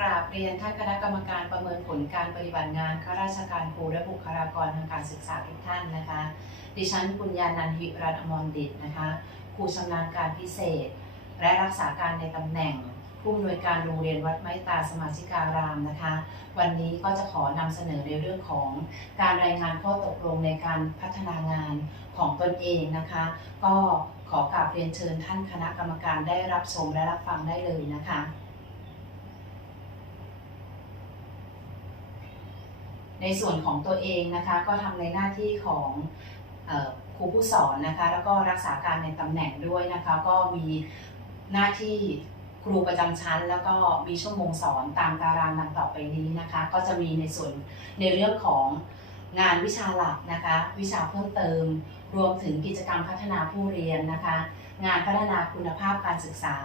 กราบเรียนท่านคณะกรรมการประเมินผลการปฏิบัติงานข้าราชการครูและบุคลากรทางการศึกษาทุกท่านนะคะ ดิฉันปุญญานันทิรัตน์อมรดิตนะคะครูชำนาญการพิเศษ และรักษาการในตำแหน่ง ผู้อำนวยการโรงเรียนวัดไม้ตาสมาชิการามนะคะ วันนี้ก็จะขอนำเสนอในเรื่องของการรายงานข้อตกลงในการพัฒนางานของตนเองนะคะ ก็ขอกราบเรียนเชิญท่านคณะกรรมการได้รับชมและรับฟังได้เลยนะคะ ในส่วนของตัวเองนะคะก็ทำในหน้าที่ของครูผู้สอนนะคะแล้วก็รักษาการในตำแหน่งด้วยนะคะก็มีหน้าที่ครูประจำชั้น แล้วก็มีชั่วโมงสอนตามตารางดังต่อไปนี้นะคะก็จะมีในส่วนในเรื่องของงานวิชาหลักนะคะวิชาเพิ่มเติม รวมถึงกิจกรรมพัฒนาผู้เรียนนะคะ งานพัฒนาคุณภาพการศึกษา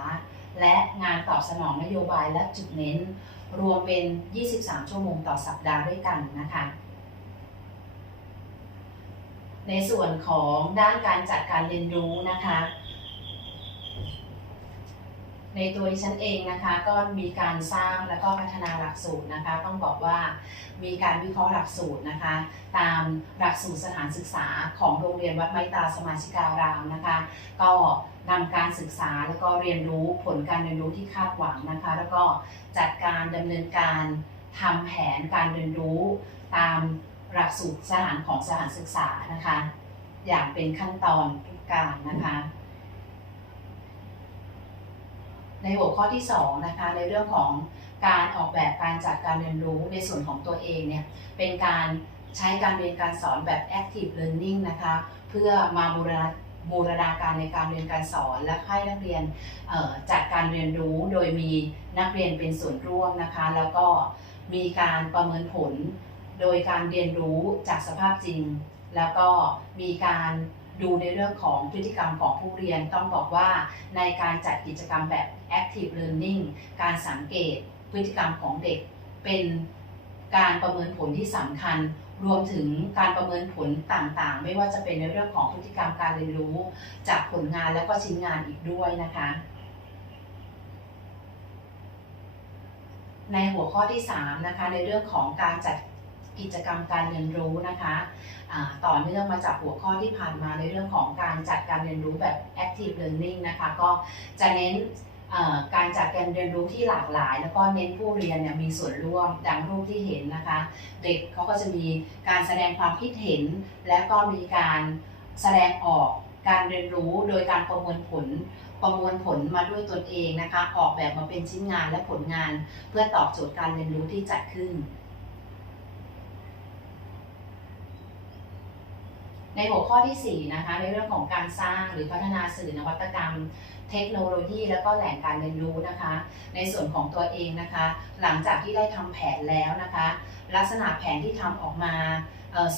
และงานตอบสนองนโยบายและจุดเน้น รวมเป็น 23 ชั่วโมงต่อสัปดาห์ด้วยกันนะคะ ในส่วนของด้านการจัดการเรียนรู้นะคะ ในตัวดิฉันเองนะคะก็มีการสร้างและก็พัฒนาหลักสูตรนะคะ ต้องบอกว่ามีการวิเคราะห์หลักสูตรนะคะ ตามหลักสูตรสถานศึกษาของโรงเรียนวัดไม้ตาสมาชิการามนะคะ ก็นำการศึกษาแล้วก็เรียนรู้ผลการเรียนรู้ที่คาดหวังนะคะ แล้วก็จัดการดำเนินการทำแผนการเรียนรู้ ตามหลักสูตรสถานของสถานศึกษานะคะ อย่างเป็นขั้นตอนกการนะคะ ในหัวข้อที่2นะคะในเรื่องของการออกแบบการจัดการเรียนรู้ในส่วนของตัวเองเนี่ยเป็นการใช้การเรียนการสอนแบบ active learning นะคะเพื่อมาบูรณาบูรณาการในการเรียนการสอน และให้นักเรียนจัดการเรียนรู้โดยมีนักเรียนเป็นส่วนร่วมนะคะ แล้วก็มีการประเมินผล โดยการเรียนรู้จากสภาพจริง แล้วก็มีการดูในเรื่องของพฤติกรรมของผู้เรียนต้องบอกว่าในการจัดกิจกรรมแบบ active learning การสังเกตพฤติกรรมของเด็ก เป็นการประเมินผลที่สำคัญ รวมถึงการประเมินผลต่างๆ ไม่ว่าจะเป็นในเรื่องของพฤติกรรมการเรียนรู้ จากผลงานแล้วก็ชิ้นงานอีกด้วยนะคะ ในหัวข้อที่ 3 นะคะ ในเรื่องของการจัดกิจกรรมการเรียนรู้นะคะต่อเนื่องมาจากหัวข้อที่ผ่านมาในเรื่องของการจัดการเรียนรู้แบบ active learning นะคะ ก็จะเน้น การจัดการเรียนรู้ที่หลากหลาย แล้วก็เน้นผู้เรียนเนี่ยมีส่วนร่วมดังรูปที่เห็นนะคะ เด็กเขาก็จะมีการแสดงความคิดเห็น และก็มีการแสดงออกการเรียนรู้โดยการประมวลผลประมวลผลมาด้วยตนเองนะคะ ออกแบบมาเป็นชิ้นงานและผลงาน เพื่อตอบโจทย์การเรียนรู้ที่จัดขึ้น ในหัวข้อที่ 4 นะคะ ในเรื่องของการสร้างหรือพัฒนาสื่อนวัตกรรม เทคโนโลยี และก็แหล่งการเรียนรู้นะคะ ในส่วนของตัวเองนะคะ หลังจากที่ได้ทำแผนแล้วนะคะ ลักษณะแผนที่ทำออกมา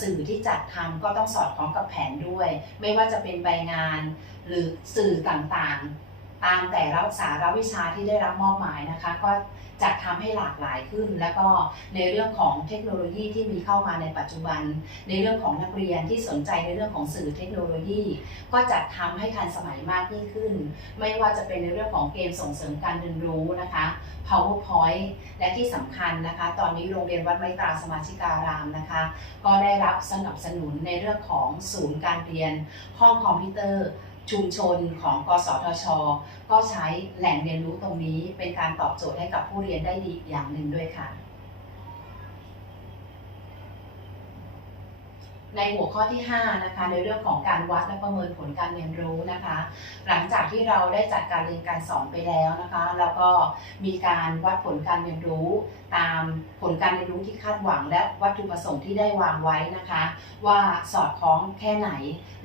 สื่อที่จัดทำก็ต้องสอดคล้องกับแผนด้วย ไม่ว่าจะเป็นใบงานหรือสื่อต่างๆ ตามแต่ละสาระวิชาที่ได้รับมอบหมายนะคะ ก็จัดทำให้หลากหลายขึ้น แล้วก็ในเรื่องของเทคโนโลยีที่มีเข้ามาในปัจจุบัน ในเรื่องของนักเรียนที่สนใจในเรื่องของสื่อเทคโนโลยี ก็จัดทำให้ทันสมัยมากยิ่งขึ้น ไม่ว่าจะเป็นในเรื่องของเกมส่งเสริมการเรียนรู้นะคะ PowerPoint และที่สำคัญนะคะ ตอนนี้โรงเรียนวัดไม้ตราสมาชิการามนะคะ ก็ได้รับสนับสนุนในเรื่องของศูนย์การเรียนห้องคอมพิวเตอร์ ชุมชนของกสทช ก็ใช้แหล่งเรียนรู้ตรงนี้เป็นการตอบโจทย์ให้กับผู้เรียนได้ดีอย่างหนึ่งด้วยค่ะ ในหัวข้อที่ 5 นะคะ ในเรื่องของการวัดและประเมินผลการเรียนรู้นะคะ หลังจากที่เราได้จัดการเรียนการสอนไปแล้วนะคะ แล้วก็มีการวัดผลการเรียนรู้ ตามผลการเรียนรู้ที่คาดหวัง และวัตถุประสงค์ที่ได้วางไว้นะคะ ว่าสอดคล้องแค่ไหน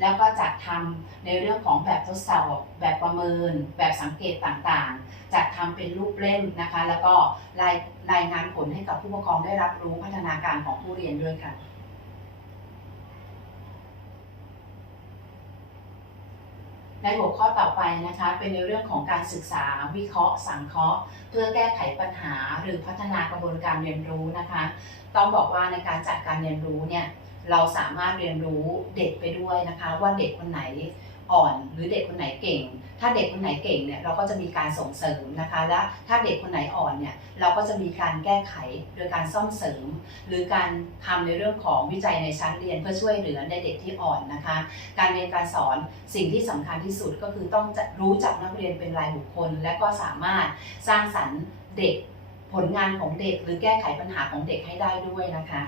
แล้วก็จัดทำในเรื่องของแบบทดสอบ แบบประเมิน แบบสังเกตต่างๆ จัดทำเป็นรูปเล่มนะคะ แล้วก็รายรายงานผลให้กับผู้ปกครองได้รับรู้พัฒนาการของผู้เรียนด้วยค่ะ ในหัวข้อต่อไปนะคะเป็นในเรื่องของการศึกษาวิเคราะห์ สังเคราะห์ เพื่อแก้ไขปัญหา หรือพัฒนากระบวนการเรียนรู้นะคะ ต้องบอกว่าในการจัดการเรียนรู้เนี่ยเราสามารถเรียนรู้เด็กไปด้วยนะคะ ว่าเด็กคนไหน อ่อนหรือเด็กคนไหนเก่ง ถ้าเด็กคนไหนเก่งเนี่ยเราก็จะมีการส่งเสริมนะคะ และถ้าเด็กคนไหนอ่อนเนี่ยเราก็จะมีการแก้ไขโดยการซ่อมเสริม หรือการทำในเรื่องของวิจัยในชั้นเรียนเพื่อช่วยเหลือในเด็กที่อ่อนนะคะ การเรียนการสอนสิ่งที่สำคัญที่สุดก็คือต้องรู้จักนักเรียนเป็นรายบุคคล และก็สามารถสร้างสรรค์เด็กผลงานของเด็กหรือแก้ไขปัญหาของเด็กให้ได้ด้วยนะคะ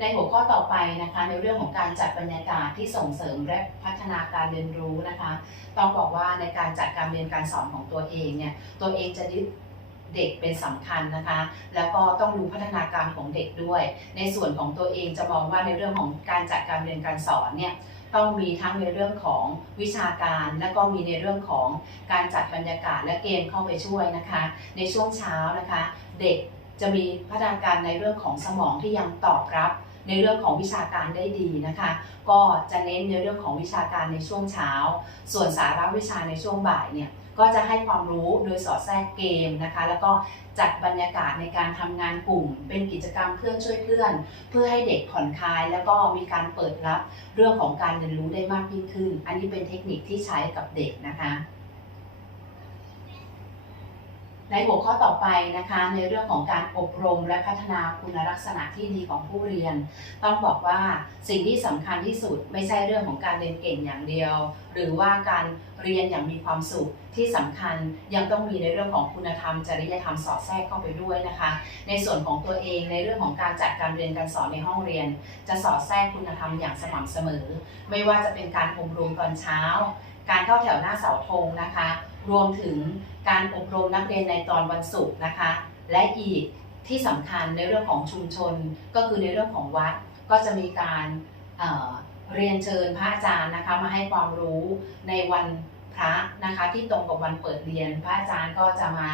ในหัวข้อต่อไปนะคะในเรื่องของการจัดบรรยากาศที่ส่งเสริมและพัฒนาการเรียนรู้นะคะ ต้องบอกว่าในการจัดการเรียนการสอนของตัวเองเนี่ยตัวเองจะยึดเด็กเป็นสำคัญนะคะ แล้วก็ต้องดูพัฒนาการของเด็กด้วย ในส่วนของตัวเองจะมองว่าในเรื่องของการจัดการเรียนการสอนเนี่ยต้องมีทั้งในเรื่องของวิชาการ และก็มีในเรื่องของการจัดบรรยากาศและเกมเข้าไปช่วยนะคะ ในช่วงเช้านะคะ เด็ก จะมีพัฒนาการในเรื่องของสมองที่ยังตอบรับ ในเรื่องของวิชาการได้ดีนะคะ ก็จะเน้นในเรื่องของวิชาการในช่วงเช้า ส่วนสาระวิชาในช่วงบ่ายเนี่ยก็จะให้ความรู้โดยสอดแทรกเกมนะคะ แล้วก็จัดบรรยากาศในการทำงานกลุ่ม เป็นกิจกรรมเพื่อนช่วยเพื่อน เพื่อให้เด็กผ่อนคลาย แล้วก็มีการเปิดรับเรื่องของการเรียนรู้ได้มากยิ่งขึ้น อันนี้เป็นเทคนิคที่ใช้กับเด็กนะคะ ในหัวข้อต่อไปนะคะในเรื่องของการอบรมและพัฒนาคุณลักษณะที่ดีของผู้เรียน ต้องบอกว่าสิ่งที่สำคัญที่สุดไม่ใช่เรื่องของการเรียนเก่งอย่างเดียว หรือว่าการเรียนอย่างมีความสุขที่สำคัญยังต้องมีในเรื่องของคุณธรรมจริยธรรมสอดแทรกเข้าไปด้วยนะคะ ในส่วนของตัวเองในเรื่องของการจัดการเรียนการสอนในห้องเรียน จะสอดแทรกคุณธรรมอย่างสม่ำเสมอ ไม่ว่าจะเป็นการอบรมตอนเช้า การเข้าแถวหน้าเสาธงนะคะ รวมถึงการอบรมนักเรียนในตอนวันศุกร์นะคะ และอีกที่สำคัญในเรื่องของชุมชนก็คือในเรื่องของวัดก็จะมีการเเรียนเชิญพระอาจารย์นะคะมาให้ความรู้ในวันพระนะคะที่ตรงกับวันเปิดเรียน พระอาจารย์ก็จะมา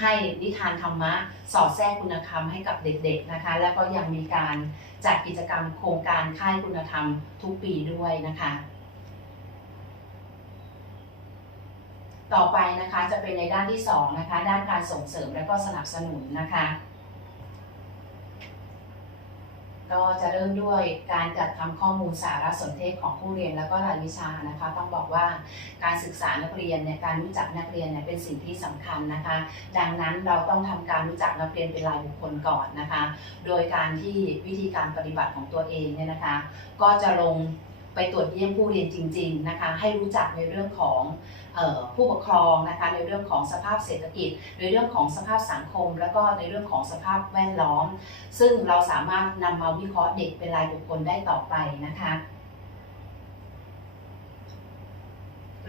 ให้นิทานธรรมะ สอดแทรกคุณธรรมให้กับเด็กๆนะคะ แล้วก็ยังมีการจัดกิจกรรมโครงการค่ายคุณธรรมทุกปีด้วยนะคะ ต่อไปนะคะจะเป็นในด้านที่สองนะคะด้านการส่งเสริมและก็สนับสนุนนะคะก็จะเริ่มด้วยการจัดทำข้อมูลสารสนเทศของผู้เรียนแล้วก็รายวิชานะคะ ต้องบอกว่าการศึกษานักเรียนเนี่ยการรู้จักนักเรียนเนี่ยเป็นสิ่งที่สำคัญนะคะ ดังนั้นเราต้องทำการรู้จักนักเรียนเป็นรายบุคคลก่อนนะคะ โดยการที่วิธีการปฏิบัติของตัวเองเนี่ยนะคะ ก็จะลง ไปตรวจเยี่ยมผู้เรียนจริง ๆนะคะ ให้รู้จักในเรื่องของออผู้ปกครองนะคะในเรื่องของสภาพเศรษฐกิจ ในเรื่องของสภาพสังคม แล้วก็ในเรื่องของสภาพแวดล้อม ซึ่งเราสามารถนำมาวิเคราะห์เด็กเป็นรายบุคคลได้ต่อไปนะคะ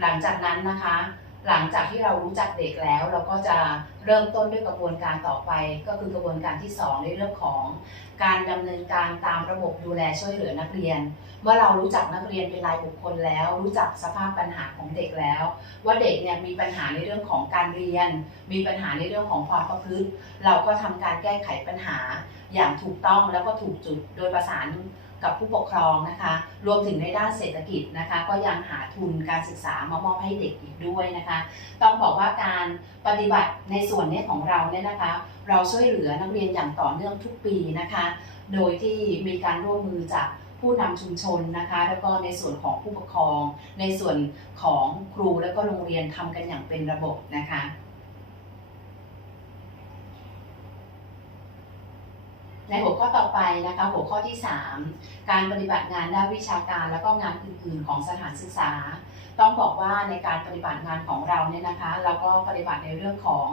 หลังจากนั้นนะคะ หลังจากที่เรารู้จักเด็กแล้ว เราก็จะเริ่มต้นด้วยกระบวนการต่อไป ก็คือกระบวนการที่สองในเรื่องของการดำเนินการตามระบบดูแลช่วยเหลือนักเรียน เมื่อเรารู้จักนักเรียนเป็นรายบุคคลแล้ว รู้จักสภาพปัญหาของเด็กแล้ว ว่าเด็กเนี่ยมีปัญหาในเรื่องของการเรียน มีปัญหาในเรื่องของความประพฤติ เราก็ทำการแก้ไขปัญหาอย่างถูกต้องแล้วก็ถูกจุดโดยประสาน กับผู้ปกครองนะคะ รวมถึงในด้านเศรษฐกิจนะคะ ก็ยังหาทุนการศึกษามามอบให้เด็กอีกด้วยนะคะ ต้องบอกว่าการปฏิบัติในส่วนนี้ของเราเนี่ยนะคะ เราช่วยเหลือนักเรียนอย่างต่อเนื่องทุกปีนะคะ โดยที่มีการร่วมมือจากผู้นำชุมชนนะคะ แล้วก็ในส่วนของผู้ปกครอง ในส่วนของครูและก็โรงเรียนทำกันอย่างเป็นระบบนะคะ ในหัวข้อต่อไปนะคะหัวข้อที่ 3 การปฏิบัติงานด้านวิชาการแล้วก็งานอื่นๆ ของสถานศึกษา ต้องบอกว่าในการปฏิบัติงานของเราเนี่ยนะคะเราก็ปฏิบัติในเรื่องของ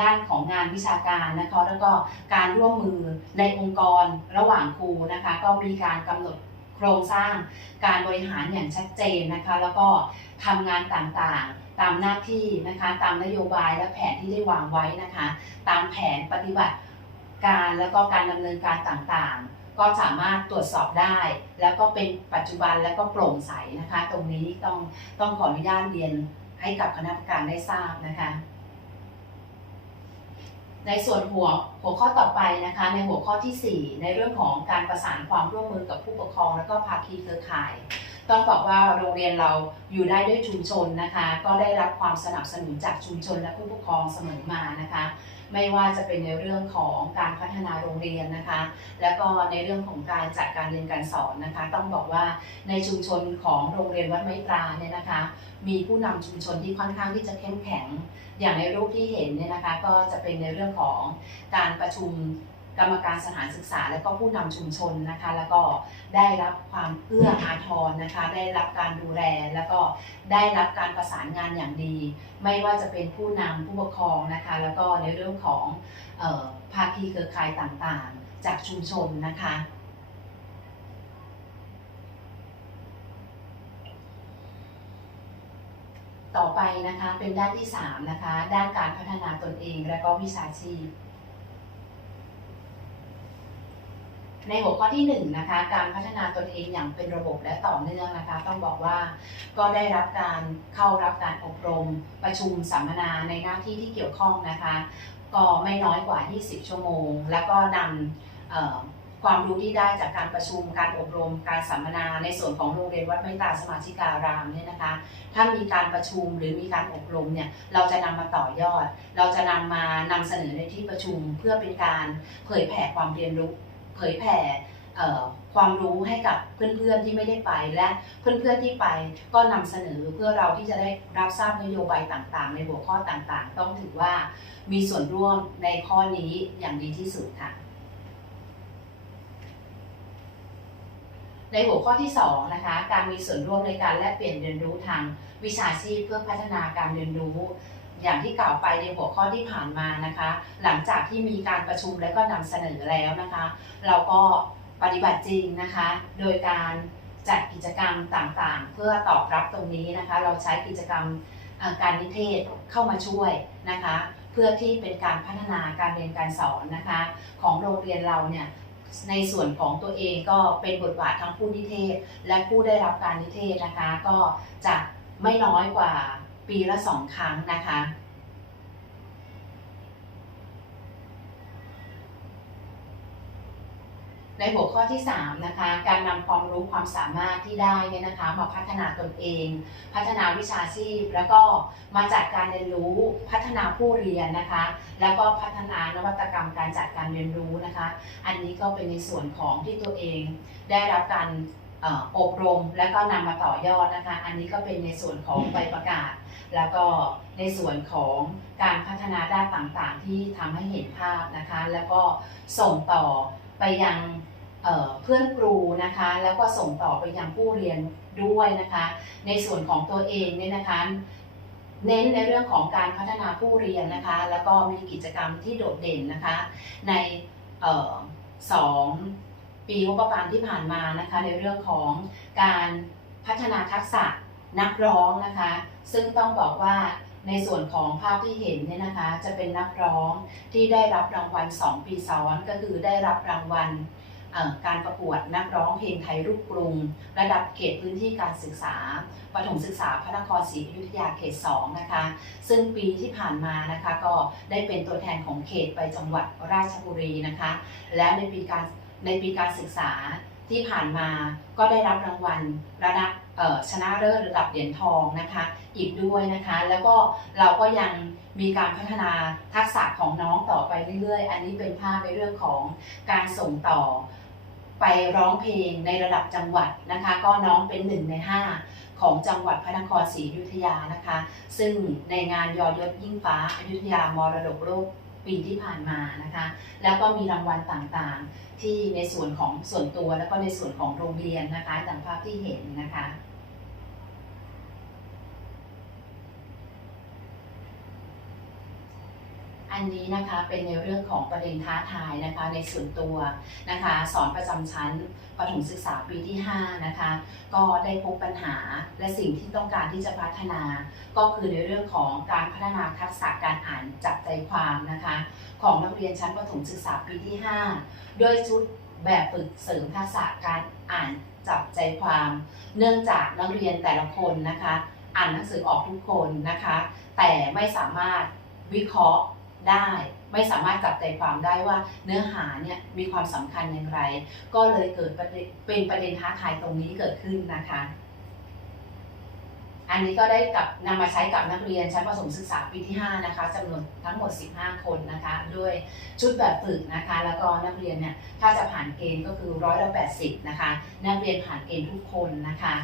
ด้านของงานวิชาการนะคะแล้วก็การร่วมมือในองค์กรระหว่างครูนะคะก็มีการกำหนดโครงสร้างการบริหารอย่างชัดเจนนะคะแล้วก็ทำงานต่างๆตามหน้าที่นะคะตามนโยบายและแผนที่ได้วางไว้นะคะ ตามแผนปฏิบัติ การแล้วก็การดำเนินการต่างๆ ก็สามารถตรวจสอบได้ แล้วก็เป็นปัจจุบันแล้วก็โปร่งใสนะคะ ตรงนี้ต้องต้องขออนุญาตเรียนให้กับคณะกรรมการได้ทราบนะคะ ในส่วนหัวหัวข้อต่อไปนะคะ ในหัวข้อทีสี่ 4 ในเรื่องของการประสานความร่วมมือกับผู้ปกครอง และก็ภาคีเครือข่ายต้องบอกว่าโรงเรียนเราอยู่ได้ด้วยชุมชนนะคะ ก็ได้รับความสนับสนุนจากชุมชนและผู้ปกครองเสมอมานะคะ ไม่ว่าจะเป็นในเรื่องของการพัฒนาโรงเรียนนะคะ แล้วก็ในเรื่องของการจัดการเรียนการสอนนะคะ ต้องบอกว่าในชุมชนของโรงเรียนวัดไม้ตราเนี่ยนะคะ มีผู้นำชุมชนที่ค่อนข้างที่จะเข้มแข็ง อย่างในรูปที่เห็นเนี่ยนะคะ ก็จะเป็นในเรื่องของการประชุม กรรมการสถานศึกษา และก็ผู้นำชุมชนนะคะ แล้วก็ได้รับความเอื้ออาทรนะคะ ได้รับการดูแลแล้วก็ได้รับการประสานงานอย่างดี ไม่ว่าจะเป็นผู้นำผู้ปกครองนะคะ แล้วก็ในเรื่องของออภาคีเครือข่ายต่างๆ จากชุมชนนะคะต่อไปนะคะเป็นด้านที่3นะคะด้านการพัฒนาตนเองและก็วิชาชีพ ในหัวข้อที่1นะคะการพัฒนาตนเองอย่างเป็นระบบและต่อเนื่องนะคะ ต้องบอกว่าก็ได้รับการเข้ารับการอบรมประชุมสัมมนาในหน้าที่ที่เกี่ยวข้องนะคะ ก็ไม่น้อยกว่า 20 ชั่วโมง แล้วก็นำความรู้ที่ได้จากการประชุมการอบรมการสัมมนาในส่วนของโรงเรียนวัดไม้ตาสมาชิการามเนี่ยนะคะ ถ้ามีการประชุมหรือมีการอบรมเนี่ยเราจะนำมาต่อยอด เราจะนำมานำเสนอในที่ประชุมเพื่อเป็นการเผยแผ่ความเรียนรู้ เผยแผ่ความรู้ให้กับเพื่อนๆที่ไม่ได้ไปและเพื่อนๆที่ไปก็นำเสนอเพื่อเราที่จะได้รับทราบนโยบายต่างๆ ในหัวข้อต่างๆ ต้องถือว่ามีส่วนร่วมในข้อนี้อย่างดีที่สุดค่ะ ในหัวข้อที่2นะคะการมีส่วนร่วมในการแลกเปลี่ยนเรียนรู้ทางวิชาชีพเพื่อพัฒนาการเรียนรู้ อย่างที่กล่าวไปในหัวข้อที่ผ่านมานะคะ หลังจากที่มีการประชุมและก็นำเสนอแล้วนะคะ เราก็ปฏิบัติจริงนะคะ โดยการจัดกิจกรรมต่างๆ เพื่อตอบรับตรงนี้นะคะ เราใช้กิจกรรมการนิเทศเข้ามาช่วยนะคะ เพื่อที่เป็นการพัฒนาการเรียนการสอนนะคะ ของโรงเรียนเราเนี่ยในส่วนของตัวเองก็เป็นบทบาททั้งผู้นิเทศ และผู้ได้รับการนิเทศนะคะ ก็จะไม่น้อยกว่า ปีละสองครั้งนะคะ ในหัวข้อที่ 3 นะคะ การนำความรู้ความสามารถที่ได้เนี่ยนะคะ มาพัฒนาตนเอง พัฒนาวิชาชีพ แล้วก็มาจัดการเรียนรู้ พัฒนาผู้เรียนนะคะ แล้วก็พัฒนานวัตกรรมการจัดการเรียนรู้นะคะ อันนี้ก็เป็นในส่วนของที่ตัวเองได้รับการ อบรมและก็นำมาต่อยอดนะคะ อันนี้ก็เป็นในส่วนของใบประกาศ แล้วก็ในส่วนของการพัฒนาด้านต่างๆ ที่ทำให้เห็นภาพนะคะ แล้วก็ส่งต่อไปยังเเพื่อนครูนะคะ แล้วก็ส่งต่อไปยังผู้เรียนด้วยนะคะ ในส่วนของตัวเองเนี่ยนะคะ เน้นในเรื่องของการพัฒนาผู้เรียนนะคะ แล้วก็มีกิจกรรมที่โดดเด่นนะคะ ในออสอง ปีงบประมาณที่ผ่านมานะคะในเรื่องของการพัฒนาทักษะนักร้องนะคะ ซึ่งต้องบอกว่าในส่วนของภาพที่เห็นเนี่ยนะคะ จะเป็นนักร้องที่ได้รับรางวัล 2 ปีซ้อนก็คือได้รับรางวัลการประกวดนักร้องเพลงไทยรูปกรุง ระดับเขตพื้นที่การศึกษาประถมศึกษาพระนครศรีอยุธยาเขต 2 นะคะ ซึ่งปีที่ผ่านมานะคะก็ได้เป็นตัวแทนของเขตไปจังหวัดราชบุรีนะคะ และในปีการ ในปีการศึกษาที่ผ่านมาก็ได้รับรางวัลระดับชนะเลิศระดับเหรียญทองนะคะอีกด้วยนะคะ แล้วก็เราก็ยังมีการพัฒนาทักษะของน้องต่อไปเรื่อยๆ อันนี้เป็นภาพในเรื่องของการส่งต่อไปร้องเพลงในระดับจังหวัดนะคะ ก็น้องเป็นหนึ่งในห้าของจังหวัดพระนครศรีอยุธยานะคะ ซึ่งในงานยอดยศยิ่งฟ้าอยุธยามรดกโลก ปีที่ผ่านมานะคะ แล้วก็มีรางวัลต่างๆ ที่ในส่วนของส่วนตัวแล้วก็ในส่วนของโรงเรียนนะคะดังภาพที่เห็นนะคะ อันนี้นะคะเป็นในเรื่องของประเด็นท้าทายนะคะในส่วนตัวนะคะ สอนประจำชั้นประถมศึกษาปีที่ 5 นะคะ ก็ได้พบปัญหาและสิ่งที่ต้องการที่จะพัฒนา ก็คือในเรื่องของการพัฒนาทักษะการอ่านจับใจความนะคะ ของนักเรียนชั้นประถมศึกษาปีที่ 5 ด้วยชุดแบบฝึกเสริมทักษะการอ่านจับใจความ เนื่องจากนักเรียนแต่ละคนนะคะ อ่านหนังสือออกทุกคนนะคะ แต่ไม่สามารถวิเคราะห์ ได้ ไม่สามารถจับใจความได้ว่าเนื้อหาเนี่ยมีความสำคัญอย่างไร ก็เลยเกิดเป็นประเด็นท้าทายตรงนี้เกิดขึ้นนะคะ อันนี้ก็ได้กับนำมาใช้กับนักเรียนชั้นประถมศึกษาปีที่ 5 นะคะจำนวนทั้งหมด 15 คนนะคะ ด้วยชุดแบบฝึกนะคะ แล้วก็นักเรียนเนี่ยถ้าจะผ่านเกณฑ์ก็คือร้อยละแปดสิบนะคะ นักเรียนผ่านเกณฑ์ทุกคนนะคะ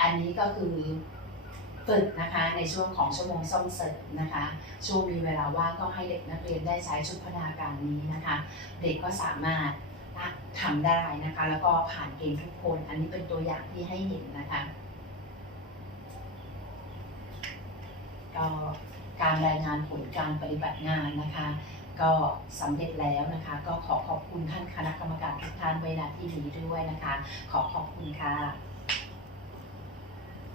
อันนี้ก็คือ ฝึกนะคะในช่วงของชั่วโมงซ่อมเสริมนะคะ ช่วงมีเวลาว่างก็ให้เด็กนักเรียนได้ใช้ชุดพนาการนี้นะคะ เด็กก็สามารถทำได้นะคะ แล้วก็ผ่านเกณฑ์ทุกคน อันนี้เป็นตัวอย่างที่ให้เห็นนะคะก็การรายงานผลการปฏิบัติงานนะคะ ก็สำเร็จแล้วนะคะ ก็ขอขอบคุณท่านคณะกรรมการทุกท่านไว้ณที่นี้ด้วยนะคะ ขอขอบคุณค่ะ